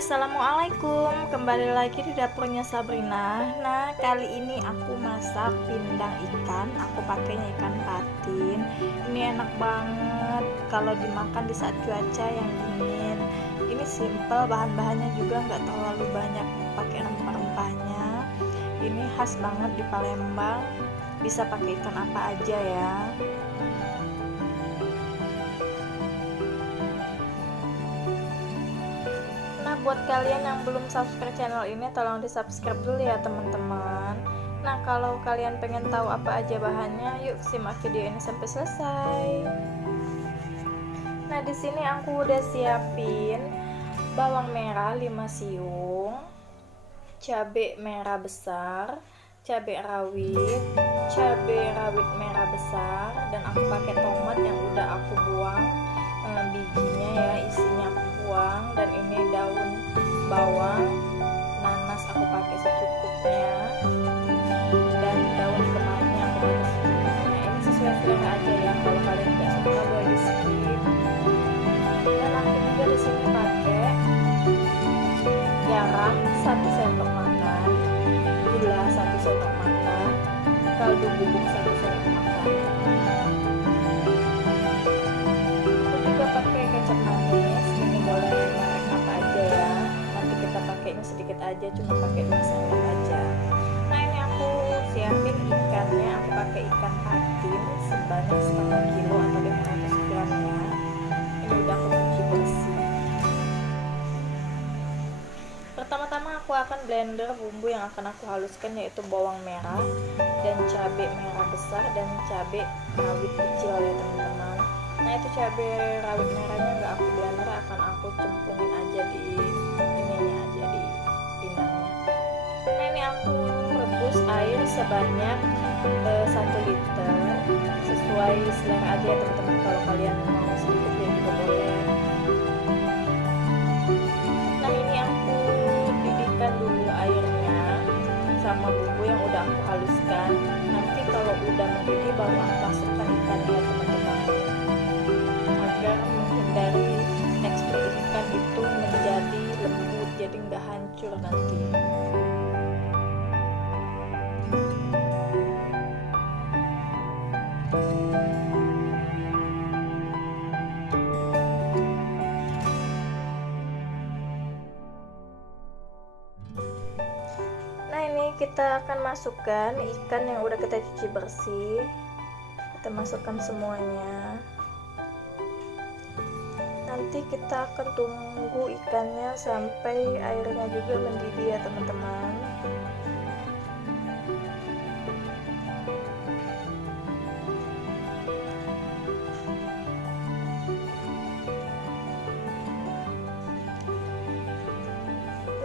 Assalamualaikum, kembali lagi di dapurnya Sabrina. Nah, kali ini aku masak pindang ikan. Aku pakainya ikan patin. Ini enak banget kalau dimakan di saat cuaca yang dingin. Ini simple, bahan-bahannya juga nggak terlalu banyak pakai rempah-rempahnya. Ini khas banget di Palembang. Bisa pakai ikan apa aja ya. Buat kalian yang belum subscribe channel ini, tolong di subscribe dulu ya teman-teman. Nah, kalau kalian pengen tahu apa aja bahannya, yuk simak video ini sampai selesai. Nah, di sini aku udah siapin bawang merah 5 siung, cabai merah besar, cabai rawit merah besar, dan aku pakai tomat yang udah aku buang bijinya ya, isinya aku buang. Dan ini daun bawang, nanas aku pakai secukupnya, dan daun kemangi aku pakai secukupnya. Ini sesuai selera aja ya, kalau kalian nggak suka boleh di skip. Dan aku juga di sini pakai garam 1 sendok makan, gula 1 sendok makan, kaldu bubuk 1 sendok makan. Aku juga pakai kecap manis, ini boleh merek apa aja ya. Nanti kita pakainya sedikit aja, cuma pakai 2 sendok aja. Nah, ini aku siapin ikannya, aku pakai ikan patin sebanyak setengah kilo atau 500 gram ya. Ini udah aku cuci bersih. Pertama-tama aku akan blender bumbu yang akan aku haluskan, yaitu bawang merah dan cabai merah besar dan cabai rawit kecil ya teman-teman. Nah, itu cabai rawit merahnya nggak aku blender, akan aku cemplungin aja di ininya aja, di pindangnya. Nah, ini aku rebus air sebanyak 1 liter, sesuai selera aja ya teman-teman. Kalau kalian mau sedikit ya juga boleh. Nah, ini aku didihkan dulu airnya sama bumbu yang udah aku haluskan. Nanti kalau udah mendidih baru aku masukkan ikannya ya teman-teman, agar menghindari tekstur ikan itu menjadi lembut, jadi nggak hancur nanti. Nah, ini kita akan masukkan ikan yang udah kita cuci bersih. Kita masukkan semuanya. Nanti kita akan tunggu ikannya sampai airnya juga mendidih ya teman-teman.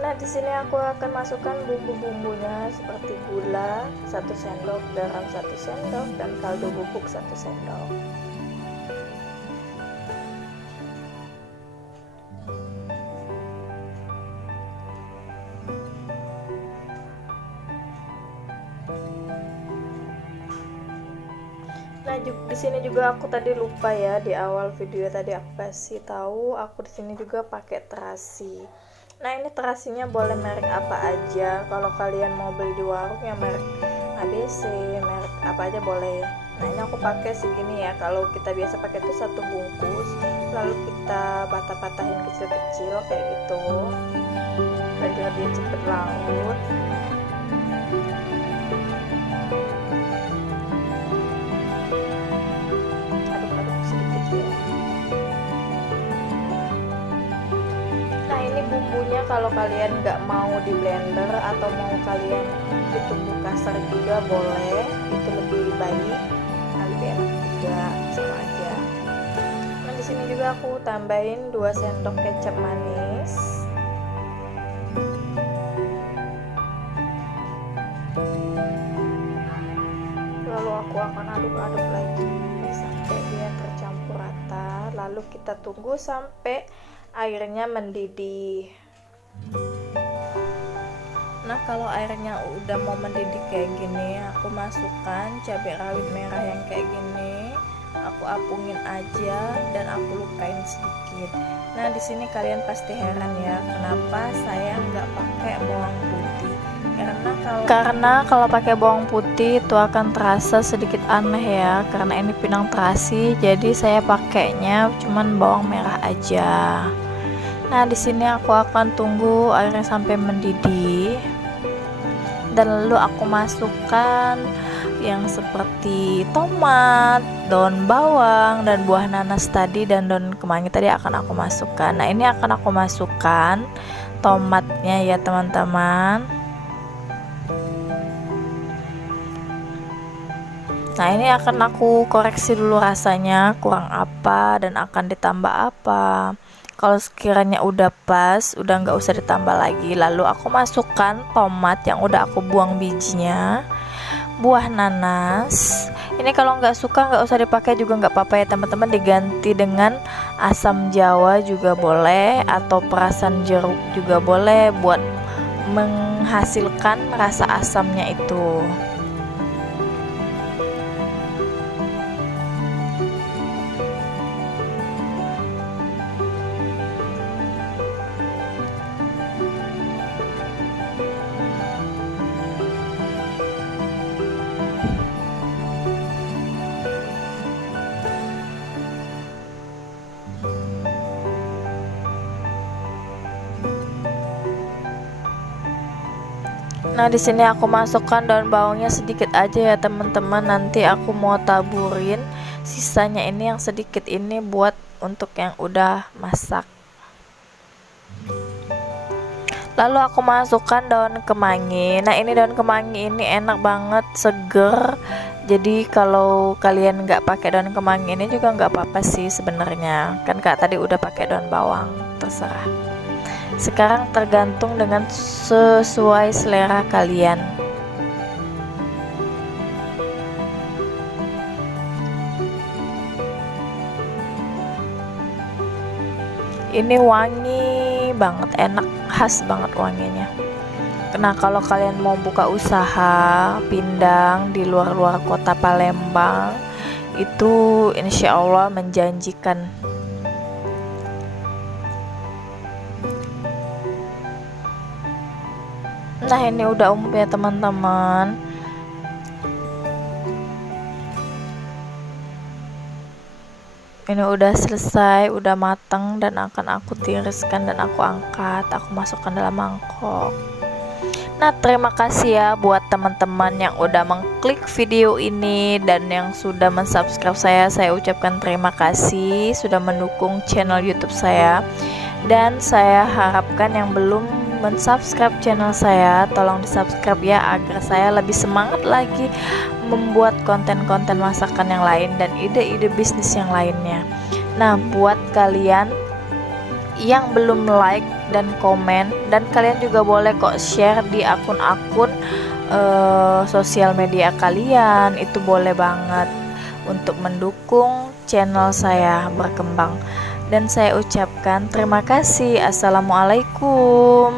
Nah, di sini aku akan masukkan bumbu-bumbunya seperti gula 1 sendok, garam 1 sendok, dan kaldu bubuk 1 sendok. Nah, di sini juga aku tadi lupa ya, di awal video tadi aku kasih tahu, aku di sini juga pakai terasi. Nah, ini terasinya boleh merek apa aja. Kalau kalian mau beli di warung ya merek ABC, merek apa aja boleh. Nah, ini aku pakai segini ya. Kalau kita biasa pakai itu 1 bungkus, lalu kita patah-patahin kecil-kecil kayak gitu, agar dia cepet larut. Aduk-aduk sedikit ya. Nah, ini bumbunya kalau kalian nggak mau di blender atau mau kalian ditumbuk kasar juga boleh, itu lebih baik, nah lebih enak juga, sama aja. Nah, di sini juga aku tambahin 2 sendok kecap manis. Lalu aku akan aduk-aduk lagi sampai dia tercampur rata. Lalu kita tunggu sampai airnya mendidih. Nah, kalau airnya udah mau mendidih kayak gini, aku masukkan cabai rawit merah yang kayak gini. aku apungin aja dan aku lukain sedikit. Nah di sini kalian pasti heran ya, kenapa saya nggak pakai bawang putih? Karena kalau pakai bawang putih itu akan terasa sedikit aneh ya, karena ini pinang terasi, jadi saya pakainya cuman bawang merah aja. Nah di sini aku akan tunggu airnya sampai mendidih, dan lalu aku masukkan yang seperti tomat, daun bawang, dan buah nanas tadi, dan daun kemangi tadi akan aku masukkan. Nah ini akan aku masukkan tomatnya ya teman-teman. Nah ini akan aku koreksi dulu rasanya kurang apa dan akan ditambah apa. Kalau sekiranya udah pas, udah nggak usah ditambah lagi. Lalu aku masukkan tomat yang udah aku buang bijinya, buah nanas. Ini kalau nggak suka nggak usah dipakai juga nggak apa-apa ya teman-teman, diganti dengan asam jawa juga boleh atau perasan jeruk juga boleh buat menghasilkan rasa asamnya itu. Nah di sini aku masukkan daun bawangnya sedikit aja ya teman-teman. Nanti aku mau taburin sisanya ini, yang sedikit ini buat untuk yang udah masak. Lalu aku masukkan daun kemangi. Nah ini daun kemangi ini enak banget, seger. Jadi kalau kalian nggak pakai daun kemangi ini juga nggak apa-apa sih sebenarnya. Kan kak tadi udah pakai daun bawang, terserah. Sekarang tergantung dengan sesuai selera kalian. Ini wangi banget, enak, khas banget wanginya. Nah kalau kalian mau buka usaha pindang di luar kota Palembang, itu insya Allah menjanjikan. Nah ini udah umum ya teman-teman. Ini udah selesai, udah matang, dan akan aku tiriskan dan aku angkat, aku masukkan dalam mangkok. Nah terima kasih ya buat teman-teman yang udah mengklik video ini dan yang sudah mensubscribe saya ucapkan terima kasih sudah mendukung channel YouTube saya. Dan saya harapkan yang belum mensubscribe channel saya, tolong disubscribe ya, agar saya lebih semangat lagi membuat konten-konten masakan yang lain dan ide-ide bisnis yang lainnya. Nah buat kalian yang belum like dan komen, dan kalian juga boleh kok share di akun-akun sosial media kalian, itu boleh banget untuk mendukung channel saya berkembang. Dan saya ucapkan terima kasih. Assalamualaikum.